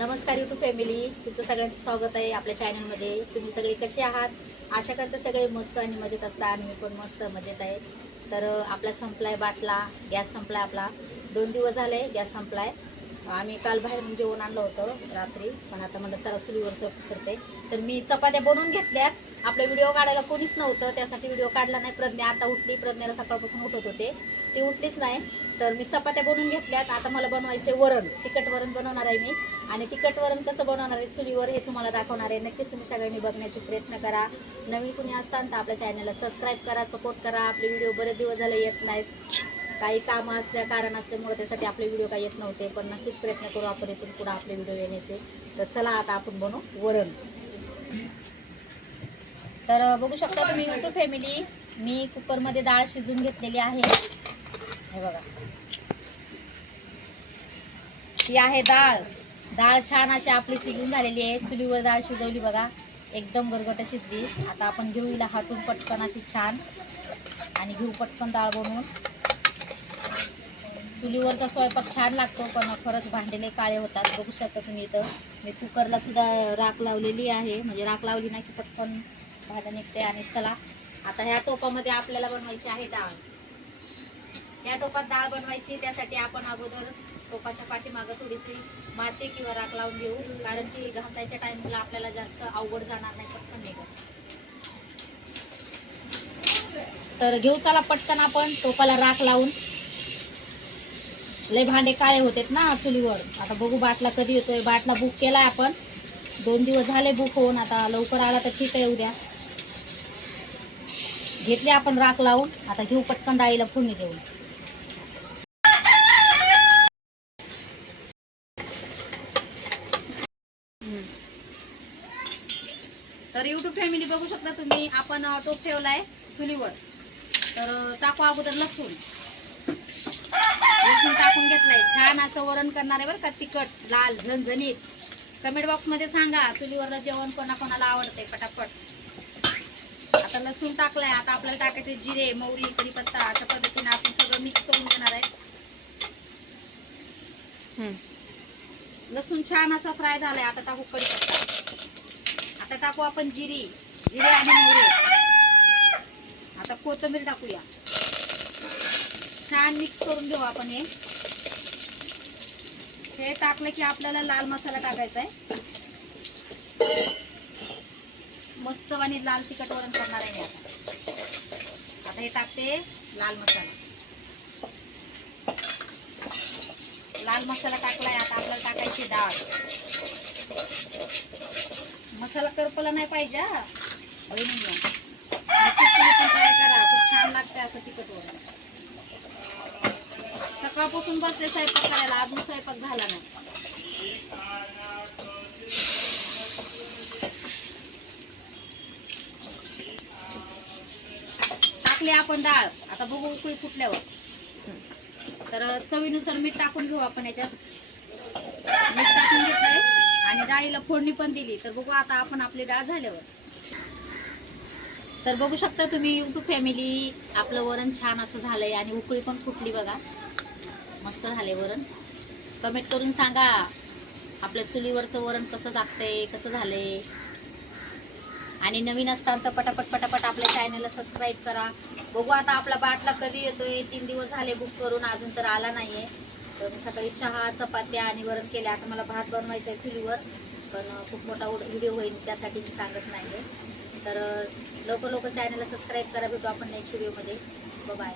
नमस्कार YouTube family, तुमचं सगळ्यांचं स्वागत आहे आपल्या चॅनलमध्ये. तुम्ही सगळे कसे आहात? आशा करते सगळे मस्त आणि मजेत असता आणि मी पण मस्त मजेत आहे. तर आपला संपलाय बाटला, गॅस संपलाय आपला. 2 दिवस झाले गॅस संपलाय. आम्ही काल बाहेरून जेवण आणलं होतं रात्री, पण आता म्हणलं चला चुलीवर स्वयंपाक करते. तर मी चपात्या बनवून घेतल्यात. आपला व्हिडिओ काढायला कोणीच नव्हतं, त्यासाठी व्हिडिओ काढला नाही. प्रज्ञा आता उठली, प्रज्ञाला सकाळपासून उठत होते, ती उठलीच नाही. तर मी चपात्या बनवून घेतल्यात. आता मला बनवायचे वरण, तिखट वरण बनवणार आहे मी. आणि तिखट वरण कसं बनवणार आहे चुलीवर हे तुम्हाला दाखवणार आहे. नक्कीच तुम्ही सगळ्यांनी बघण्याचा प्रयत्न करा. नवीन कुणी असताना तर आपल्या चॅनलला सबस्क्राईब करा, सपोर्ट करा. आपले व्हिडिओ बरेच दिवस झाले येत नाहीत, काही कामं असल्या कारण असल्यामुळे त्यासाठी आपले व्हिडिओ काही येत नव्हते, पण नक्कीच प्रयत्न करू आपण इथून पुढे आपले व्हिडिओ येण्याचे. तर चला आता आपण बनवू वरण. तर बघू शकता तुम्ही यूट्यूब फॅमिली, मी कुकरमध्ये डाळ शिजवून घेतलेली आहे. हे बघा, ही आहे डाळ. डाळ छान अशी आपली शिजून झालेली आहे. चुलीवर डाळ शिजवली बघा, एकदम गरगट शिजली. आता आपण घेऊ हिला हाटून पटकन अशी छान, आणि घेऊ पटकन डाळ बनवून. चुलीवरचा स्वयंपाक छान लागतो, पण खरंच भांडेले काळे होतात. बघू शकता तुम्ही इथं मी कुकरला सुद्धा राख लावलेली आहे, म्हणजे राख लावली नाही की पटकन भांडं निघते. आणि चला आता ह्या टोपामध्ये आपल्याला बनवायची आहे डाळ. या टोपात डाळ बनवायची, त्यासाठी आपण अगोदर टोपाच्या पाठीमागं थोडीशी माती किंवा राख लावून घेऊ, कारण की घासायच्या टाइमला आपल्याला जास्त अवघड जाणार नाही, पटकन निघेल. तर घेऊ चला पटकन आपण टोपाला राख लावून. लय भांडे काळे होतेत ना चुलीवर. आता बघू बाटला कधी येतोय. बाटला बुक केलाय आपण, 2 दिवस झाले बुक होऊन. आता लवकर आला तर ठीक आहे, उद्या. घेतले आपण राख लावून. आता घेऊ पटकन डाळीला फोडणी देऊन. तर यूट्यूब फॅमिली बघू शकता तुम्ही, आपण टोप ठेवलाय चुलीवर. तर टाकू अगोदर लसूण. लसूण टाकून घेतलाय. छान असं वरण करणार आहे बरं का, तिखट लाल झणझणीत. कमेंट बॉक्समध्ये सांगा चुलीवरलं जेवण कोणाकोणाला आवडते पटापट. आता लसूण टाकलाय. आता आपल्याला टाकायचे जिरे, मोहरी, कढीपत्ता. अशा पद्धतीने आपण सगळं मिक्स करून घेणार आहे. लसूण छान असा फ्राय झालाय. आता टाकू कढीपत्ता. आता टाकू आपण जिरे आणि मोहरी. आता कोथिंबीर टाकूया. छान मिक्स करून घेऊ आपण. हे टाकलं की आपल्याला लाल मसाला टाकायचा आहे. मस्त आणि लाल तिखट वरण करणार आहे. आता हे टाकते लाल मसाला. लाल मसाला टाकलाय. आता आपल्याला टाकायची डाळ. मसाला करपला नाही पाहिजे. नक्कीच तुम्ही पण ट्राय करा, खूप छान लागते असं तिखट वरण. सकाळपासून बसले स्वयंपाक करायला, अजून स्वयंपाक झाला नाही. टाकले आपण डाळ. आता बघू उकळी फुटल्यावर. तर चवीनुसार मीठ टाकून घेऊ आपण याच्यात. मीठ टाकून घेतलंय आणि डाळीला फोडणी पण दिली. तर बघू आता आपण आपली डाळ झाल्यावर. तर बघू शकता तुम्ही यूट्यूब फॅमिली, आपलं वरण छान असं झालंय आणि उकळी पण फुटली बघा. मस्त झाले वरण. कमेंट करून सांगा आपल्या चुलीवरचं वरण कसं लागतंय, कसं झालंय. आणि नवीन असताना तर पटापट आपल्या चॅनलला सबस्क्राईब करा. बघू आता आपला बाटला कधी येतोय. 3 दिवस झाले बुक करून, अजून तर आला नाहीये. तर सकाळी चहा, चपात्या आणि वरण केले. आता मला भात बनवायचा आहे चुलीवर, पण खूप मोठा व्हिडिओ होईल, त्यासाठी मी सांगत नाहीये. तर लवकर चॅनलला सबस्क्राईब करा. भेटू आपण नेक्स्ट व्हिडिओमध्ये. बाय.